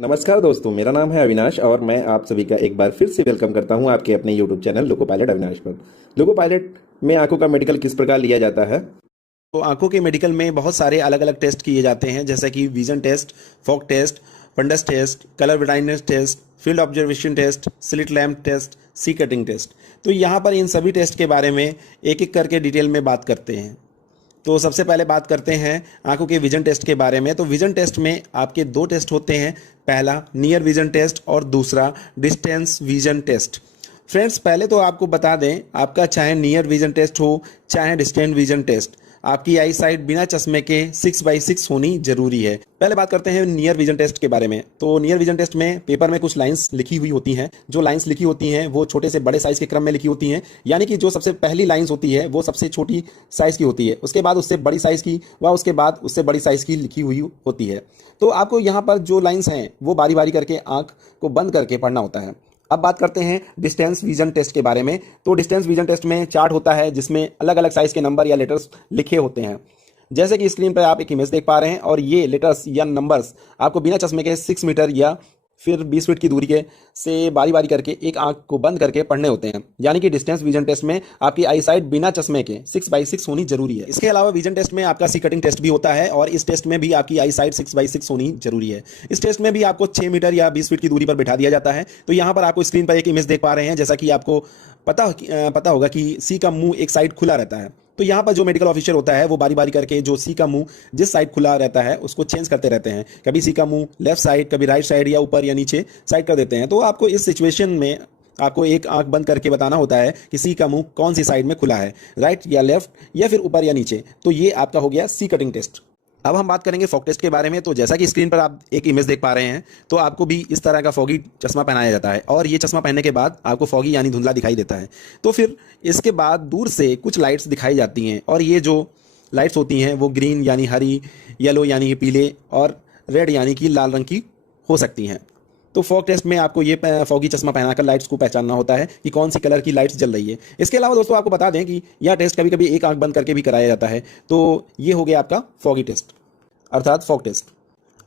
नमस्कार दोस्तों, मेरा नाम है अविनाश और मैं आप सभी का एक बार फिर से वेलकम करता हूं आपके अपने YouTube channel loco pilot Avinash पर। लोको पायलट में आंखों का मेडिकल किस प्रकार लिया जाता है? तो आंखों के मेडिकल में बहुत सारे अलग अलग टेस्ट किए जाते हैं, जैसे कि vision test, fog test, fundus test, colour blindness test, field observation test, slit lamp test, C cutting test. तो यहाँ पर इन सभी टेस्ट के बारे में एक एक करके डिटेल में बात करते हैं। तो सबसे पहले बात करते हैं आंखों के विजन टेस्ट के बारे में। तो विजन टेस्ट में आपके दो टेस्ट होते हैं, पहला नियर विजन टेस्ट और दूसरा डिस्टेंस विजन टेस्ट। फ्रेंड्स, पहले तो आपको बता दें, आपका चाहे नियर विजन टेस्ट हो चाहे डिस्टेंस विजन टेस्ट, आपकी आई साइट बिना चश्मे के 6x6 होनी जरूरी है। पहले बात करते हैं नियर विजन टेस्ट के बारे में। तो नियर विजन टेस्ट में पेपर में कुछ लाइंस लिखी हुई होती हैं। जो लाइंस लिखी होती हैं वो छोटे से बड़े साइज के क्रम में लिखी होती हैं, यानी कि जो सबसे पहली लाइंस होती है वो सबसे छोटी साइज की होती है, उसके बाद उससे बड़ी साइज की व उसके बाद उससे बड़ी साइज की लिखी हुई होती है। तो आपको यहाँ पर जो लाइंस हैं वो बारी बारी करके आंख को बंद करके पढ़ना होता है। अब बात करते हैं डिस्टेंस विजन टेस्ट के बारे में। तो डिस्टेंस विजन टेस्ट में चार्ट होता है जिसमें अलग अलग साइज के नंबर या लेटर्स लिखे होते हैं। जैसे कि स्क्रीन पर आप एक इमेज देख पा रहे हैं और ये लेटर्स या नंबर्स आपको बिना चश्मे के 6 मीटर या फिर 20 फीट की दूरी के से बारी बारी करके एक आंख को बंद करके पढ़ने होते हैं, यानी कि डिस्टेंस विजन टेस्ट में आपकी आई साइट बिना चश्मे के 6x6 होनी जरूरी है। इसके अलावा विजन टेस्ट में आपका सी कटिंग टेस्ट भी होता है और इस टेस्ट में भी आपकी आई साइट 6x6 होनी जरूरी है। इस टेस्ट में भी आपको 6 मीटर या 20 फीट की दूरी पर बैठा दिया जाता है। तो यहाँ पर आपको स्क्रीन पर एक इमेज देख पा रहे हैं, जैसा कि आपको पता होगा कि सी का मुंह एक साइड खुला रहता है। तो यहाँ पर जो मेडिकल ऑफिसर होता है वो बारी बारी करके जो सी का मुंह जिस साइड खुला रहता है उसको चेंज करते रहते हैं। कभी सी का मुंह लेफ्ट साइड, कभी राइट साइड या ऊपर या नीचे साइड कर देते हैं। तो आपको इस सिचुएशन में आपको एक आंख बंद करके बताना होता है कि सी का मुंह कौन सी साइड में खुला है, राइट या लेफ्ट या फिर ऊपर या नीचे। तो ये आपका हो गया सी कटिंग टेस्ट। अब हम बात करेंगे फॉग टेस्ट के बारे में। तो जैसा कि स्क्रीन पर आप एक इमेज देख पा रहे हैं, तो आपको भी इस तरह का फॉगी चश्मा पहनाया जाता है और ये चश्मा पहनने के बाद आपको फॉगी यानी धुंधला दिखाई देता है। तो फिर इसके बाद दूर से कुछ लाइट्स दिखाई जाती हैं और ये जो लाइट्स होती हैं वो ग्रीन यानी हरी, येलो यानी कि पीले और रेड यानी कि लाल रंग की हो सकती हैं। तो फॉग टेस्ट में आपको ये फॉगी चश्मा पहनाकर लाइट्स को पहचानना होता है कि कौन सी कलर की लाइट्स जल रही है। इसके अलावा दोस्तों आपको बता दें कि यह टेस्ट कभी कभी एक आंख बंद करके भी कराया जाता है। तो ये हो गया आपका फॉगी टेस्ट अर्थात फॉग टेस्ट।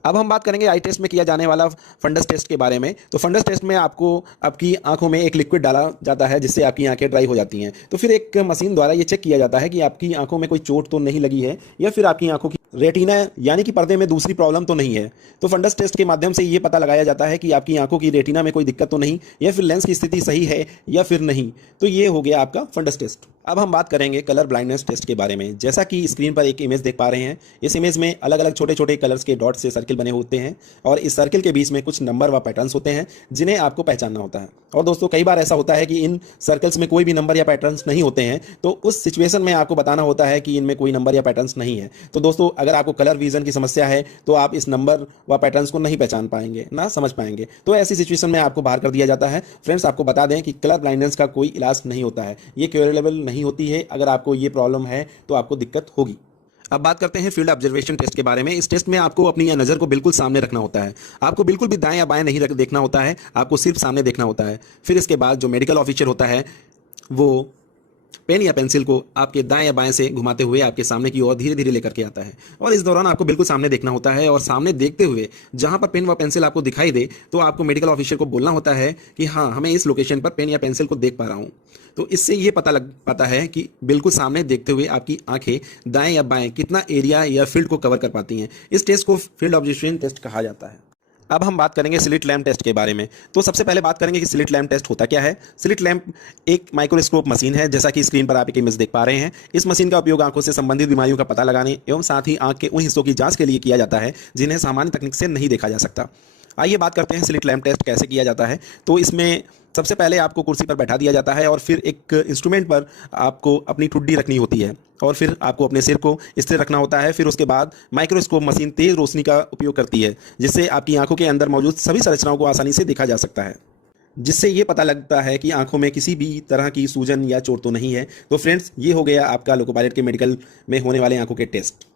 अब हम बात करेंगे आई टेस्ट में किया जाने वाला फंडस टेस्ट के बारे में। तो फंडस टेस्ट में आपको आपकी आंखों में एक लिक्विड डाला जाता है जिससे आपकी आंखें ड्राई हो जाती हैं। तो फिर एक मशीन द्वारा ये चेक किया जाता है कि आपकी आंखों में कोई चोट तो नहीं लगी है या फिर आपकी आंखों की रेटिना यानी कि पर्दे में दूसरी प्रॉब्लम तो नहीं है। तो फंडस टेस्ट के माध्यम से ये पता लगाया जाता है कि आपकी आंखों की रेटिना में कोई दिक्कत तो नहीं या फिर लेंस की स्थिति सही है या फिर नहीं। तो ये हो गया आपका फंडस टेस्ट। अब हम बात करेंगे कलर ब्लाइंडनेस टेस्ट के बारे में। जैसा कि स्क्रीन पर एक इमेज देख पा रहे हैं, इस इमेज में अलग अलग छोटे छोटे कलर्स के डॉट से सर्किल बने होते हैं और इस सर्किल के बीच में कुछ नंबर व पैटर्न्स होते हैं जिन्हें आपको पहचानना होता है। और दोस्तों कई बार ऐसा होता है कि इन सर्कल्स में कोई भी नंबर या पैटर्न्स नहीं होते हैं, तो उस सिचुएशन में आपको बताना होता है कि इनमें कोई नंबर या पैटर्न्स नहीं है। तो दोस्तों अगर आपको कलर विजन की समस्या है तो आप इस नंबर व पैटर्न्स को नहीं पहचान पाएंगे, ना समझ पाएंगे। तो ऐसी सिचुएशन में आपको बाहर कर दिया जाता है। फ्रेंड्स, आपको बता दें कि कलर ब्लाइंडनेस का कोई इलाज नहीं होता है, ये क्योरेबल नहीं होती है। अगर आपको ये प्रॉब्लम है तो आपको दिक्कत होगी। अब बात करते हैं फील्ड ऑब्जर्वेशन टेस्ट के बारे में। इस टेस्ट में आपको अपनी नज़र को बिल्कुल सामने रखना होता है। आपको बिल्कुल भी दाएं या बाएं नहीं देखना होता है, आपको सिर्फ सामने देखना होता है। फिर इसके बाद जो मेडिकल ऑफिसर होता है वो पेन या पेंसिल को आपके दाएं या बाएं से घुमाते हुए आपके सामने की ओर धीरे धीरे लेकर के आता है और इस दौरान आपको बिल्कुल सामने देखना होता है और सामने देखते हुए जहां पर पेन व पेंसिल आपको दिखाई दे तो आपको मेडिकल ऑफिसर को बोलना होता है कि हाँ, हमें इस लोकेशन पर पेन या पेंसिल को देख पा रहा हूँ। तो इससे ये पता लग पाता है कि बिल्कुल सामने देखते हुए आपकी आंखें दाएं या बाएं कितना एरिया या फील्ड को कवर कर पाती हैं। इस टेस्ट को फील्ड ऑब्जर्वेशन टेस्ट कहा जाता है। अब हम बात करेंगे स्लिट लैम्प टेस्ट के बारे में। तो सबसे पहले बात करेंगे कि स्लिट लैम्प टेस्ट होता क्या है। स्लिट लैम्प एक माइक्रोस्कोप मशीन है, जैसा कि स्क्रीन पर आप एक इमेज देख पा रहे हैं। इस मशीन का उपयोग आंखों से संबंधित बीमारियों का पता लगाने एवं साथ ही आंख के उन हिस्सों की जांच के लिए किया जाता है जिन्हें सामान्य तकनीक से नहीं देखा जा सकता। आइए बात करते हैं स्लिट लैम्प टेस्ट कैसे किया जाता है। तो इसमें सबसे पहले आपको कुर्सी पर बैठा दिया जाता है और फिर एक इंस्ट्रूमेंट पर आपको अपनी ठुड्डी रखनी होती है और फिर आपको अपने सिर को स्थिर रखना होता है। फिर उसके बाद माइक्रोस्कोप मशीन तेज रोशनी का उपयोग करती है जिससे आपकी आंखों के अंदर मौजूद सभी संरचनाओं को आसानी से देखा जा सकता है, जिससे ये पता लगता है कि आंखों में किसी भी तरह की सूजन या चोट तो नहीं है। तो फ्रेंड्स, ये हो गया आपका लोको पायलट के मेडिकल में होने वाले आंखों के टेस्ट।